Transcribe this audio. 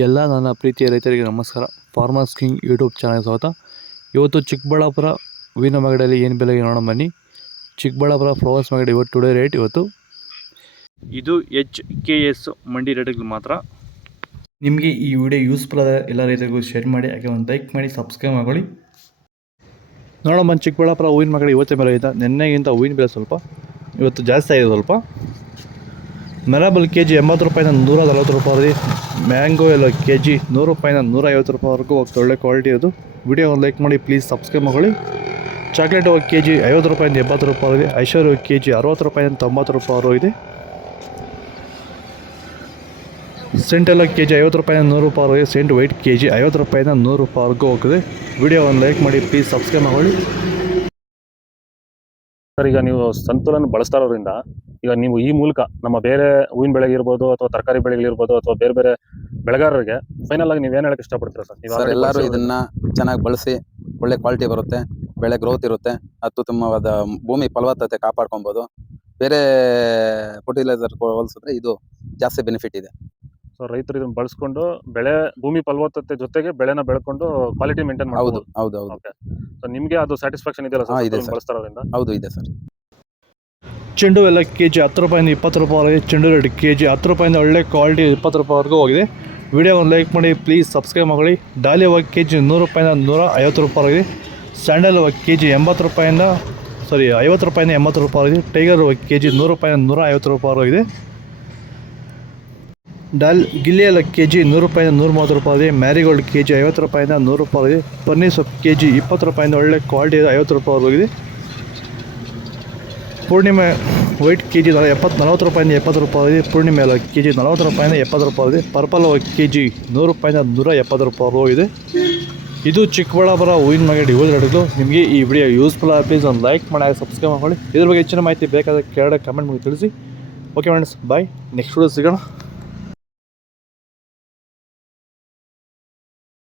ಎಲ್ಲ ನನ್ನ ಪ್ರೀತಿಯ ರೈತರಿಗೆ ನಮಸ್ಕಾರ. ಫಾರ್ಮರ್ಸ್ ಕಿಂಗ್ ಯೂಟ್ಯೂಬ್ ಚಾನಲ್ ಸ್ವಾಗತ. ಇವತ್ತು ಚಿಕ್ಕಬಳ್ಳಾಪುರ ಹೂವಿನ ಮಾರ್ಕೆಟಲ್ಲಿ ಏನು ಬೆಲೆಗೆ ನೋಡೋಣ ಬನ್ನಿ. ಚಿಕ್ಕಬಳ್ಳಾಪುರ ಫ್ಲವರ್ಸ್ ಮಾರ್ಕೆಟ್ ಇವತ್ತು ಟುಡೇ ರೇಟ್ ಇವತ್ತು ಇದು HKS ಮಂಡಿ ರೇಟ್ಗಳು ಮಾತ್ರ. ನಿಮಗೆ ಈ ವಿಡಿಯೋ ಯೂಸ್ಫುಲ್ ಆದ ಎಲ್ಲ ರೈತರಿಗೂ ಶೇರ್ ಮಾಡಿ, ಹಾಗೆ ಒಂದು ಲೈಕ್ ಮಾಡಿ, ಸಬ್ಸ್ಕ್ರೈಬ್ ಮಾಡ್ಕೊಳ್ಳಿ. ನೋಡೋಣ ಬನ್ನಿ, ಚಿಕ್ಕಬಳ್ಳಾಪುರ ಹೂವಿನ ಮಾರ್ಕೆಟ್ ಇವತ್ತೇ ಬೆಲೆ ಇದೆ. ನಿನ್ನೆಗಿಂತ ಹೂವಿನ ಬೆಲೆ ಸ್ವಲ್ಪ ಇವತ್ತು ಜಾಸ್ತಿ ಆಗಿದೆ. ಸ್ವಲ್ಪ ಮೆರಾಬಲ್ ಕೆಜಿ 80 ರೂಪಾಯಿಂದ 140 ರೂಪಾಯಿ. ಮ್ಯಾಂಗೋ ಎಲ್ಲ ಕೆಜಿ 100 ರೂಪಾಯಿಂದ 150 ರೂಪಾಯಿವರೆಗೂ ಹೋಗ್ತದೆ. ಒಳ್ಳೆ ಕ್ವಾಲಿಟಿ ಅದು. ವಿಡಿಯೋ ಲೈಕ್ ಮಾಡಿ, ಪ್ಲೀಸ್ ಸಬ್ಸ್ಕ್ರೈಬ್ ಮಾಡ್ಕೊಳ್ಳಿ. ಚಾಕ್ಲೇಟ್ ಕೆಜಿ 50 ರೂಪಾಯಿಂದ 70 ರೂಪಾಯಿ ಇದೆ. ಐಶ್ವರ್ಯ ಕೆಜಿ 60 ರೂಪಾಯಿಂದ 90 ರೂಪಾಯಿ ಇದೆ. ಸೆಂಟ್ ಎಲ್ಲ ಕೆಜಿ 50 ರೂಪಾಯಿಂದ 100 ರೂಪಾಯಿ. ಸೆಂಟ್ ವೈಟ್ ಕೆಜಿ 50 ರೂಪಾಯಿಂದ 100 ರೂಪಾಯಿವರೆಗೂ ಹೋಗ್ತದೆ. ವಿಡಿಯೋ ಲೈಕ್ ಮಾಡಿ, ಪ್ಲೀಸ್ ಸಬ್ಸ್ಕ್ರೈಬ್ ಮಾಡ್ಕೊಳ್ಳಿ. ಸರ್, ಈಗ ನೀವು ಸಂತುಲನ ಬಳಸ್ತಾ ಇರೋದ್ರಿಂದ ಈಗ ನೀವು ಈ ಮೂಲಕ ನಮ್ಮ ಬೇರೆ ಹೂವಿನ ಬೆಳೆಗಿರ್ಬೋದು ಅಥವಾ ತರಕಾರಿ ಬೆಳೆಗಳಿರ್ಬೋದು ಅಥವಾ ಬೇರೆ ಬೇರೆ ಬೆಳೆಗಾರರಿಗೆ ಫೈನಲ್ ಆಗಿ ನೀವೇನು ಹೇಳಕ್ಕೆ ಇಷ್ಟಪಡ್ತೀರಾ ಸರ್? ಸರ್, ಎಲ್ಲರೂ ಇದನ್ನ ಚೆನ್ನಾಗಿ ಬಳಸಿ, ಒಳ್ಳೆ ಕ್ವಾಲಿಟಿ ಬರುತ್ತೆ, ಬೆಳೆ ಗ್ರೋತ್ ಇರುತ್ತೆ, ಅತ್ಯುತ್ತಮವಾದ ಭೂಮಿ ಫಲವತ್ತತೆ ಕಾಪಾಡ್ಕೊಬೋದು. ಬೇರೆ ಫರ್ಟಿಲೈಸರ್ ಹೋಲಿಸಿದ್ರೆ ಇದು ಜಾಸ್ತಿ ಬೆನಿಫಿಟ್ ಇದೆ. ಸೊ ರೈತರು ಇದನ್ನ ಬಳಸ್ಕೊಂಡು ಭೂಮಿ ಫಲವತ್ತತೆ ಜೊತೆಗೆ ಬೆಳೆನ ಬೆಳ್ಕೊಂಡು ಕ್ವಾಲಿಟಿ ಮೇಂಟೈನ್ ಹೌದು ಮಾಡಬಹುದು. ಹೌದು ಹೌದು ಓಕೆ. ಸೊ ನಿಮಗೆ ಅದು ಸ್ಯಾಟಿಸ್ಫ್ಯಾಕ್ಷನ್ ಇದೆಯಲ್ಲ ಹಾ, ಸರ್ ಇದೆ ಸಂತುಲನ ಸರ್. ಬಳಸ್ತಾ ಇರೋದ್ರಿಂದ? ಹೌದು, ಇದೆ ಸರ್. ಚೆಂಡು ಎಲ್ಲ ಕೆಜಿ 10 ರೂಪಾಯಿಂದ 20 ರೂಪಾಯಿ. ಚೆಂಡು ರೇಟ್ ಕೆಜಿ 10 ರೂಪಾಯಿಂದ ಒಳ್ಳೆ ಕ್ವಾಲಿಟಿ 20 ರೂಪಾಯಿವರೆಗೂ ಹೋಗಿದೆ. ವಿಡಿಯೋ ಒಂದು ಲೈಕ್ ಮಾಡಿ, ಪ್ಲೀಸ್ ಸಬ್ಸ್ಕ್ರೈಬ್ ಮಾಡ್ಕೊಳ್ಳಿ. ಡಾಲಿ ಹೋಗಿ ಕೆಜಿ 100 ರೂಪಾಯಿಂದ 150 ರೂಪಾಯಿ ಇದೆ. ಸ್ಯಾಂಡಲ್ ಹೋಗಿ ಕೆಜಿ 50 ರೂಪಾಯಿಂದ 50 ರೂಪಾಯಿಂದ 80 ರೂಪಾಯಿ ಇದೆ. ಟೈಗರ್ ಹೋಗಿ ಕೆಜಿ 100 ರೂಪಾಯಿಂದ 150 ರೂಪಾಯಿ ಇದೆ. ಗಿಲ್ಲಿ ಎಲ್ಲ ಕೆಜಿ 100 ರೂಪಾಯಿಂದ 130 ರೂಪಾಯಿ ಇದೆ. ಮ್ಯಾರಿಗೋಲ್ಡ್ ಕೆಜಿ 50 ರೂಪಾಯಿಂದ 100 ರೂಪಾಯಿ ಇದೆ. ಪನ್ನೀರ್ ಸೊಪ್ಪು ಕೆಜಿ 20 ರೂಪಾಯಿಂದ ಒಳ್ಳೆ ಕ್ವಾಲಿಟಿ 50 ರೂಪಾಯಿವರೆಗೂ ಇದೆ. ಪೂರ್ಣಿಮೆ ವೈಟ್ ಕೆಜಿ 40 ರೂಪಾಯಿಂದ 70 ರೂಪಾಯಿ ಇದೆ. ಪೂರ್ಣಿಮೆ ಎಲ್ಲ ಕೆಜಿ 40 ರೂಪಾಯಿಂದ 70 ರೂಪಾಯಿ ಇದೆ. ಪರ್ಪಲ್ ಕೆಜಿ 100 ರೂಪಾಯಿಂದ 170 ರೂಪಾಯಿ ಇದೆ. ಇದು ಚಿಕ್ಕಬಳ್ಳಾಪುರ ಹೂವಿನ ಮಾರ್ಕೆಟ್ ಇವತ್ತು ರೇಟ್ಗಳು. ನಿಮಗೆ ಈ ವಿಡಿಯೋ ಯೂಸ್ಫುಲ್ ಆಗಿ ಪ್ಲೀಸ್ ಒಂದು ಲೈಕ್ ಮಾಡಿ, ಸಬ್ಸ್ಕ್ರೈಬ್ ಮಾಡ್ಕೊಳ್ಳಿ. ಇದ್ರ ಬಗ್ಗೆ ಹೆಚ್ಚಿನ ಮಾಹಿತಿ ಬೇಕಾದ ಕೆಳಗಡೆ ಕಮೆಂಟ್ ಮಾಡಿ ತಿಳಿಸಿ. ಓಕೆ ಫ್ರೆಂಡ್ಸ್, ಬಾಯ್. ನೆಕ್ಸ್ಟ್ ವಿಡಿಯೋ ಸಿಗೋಣ.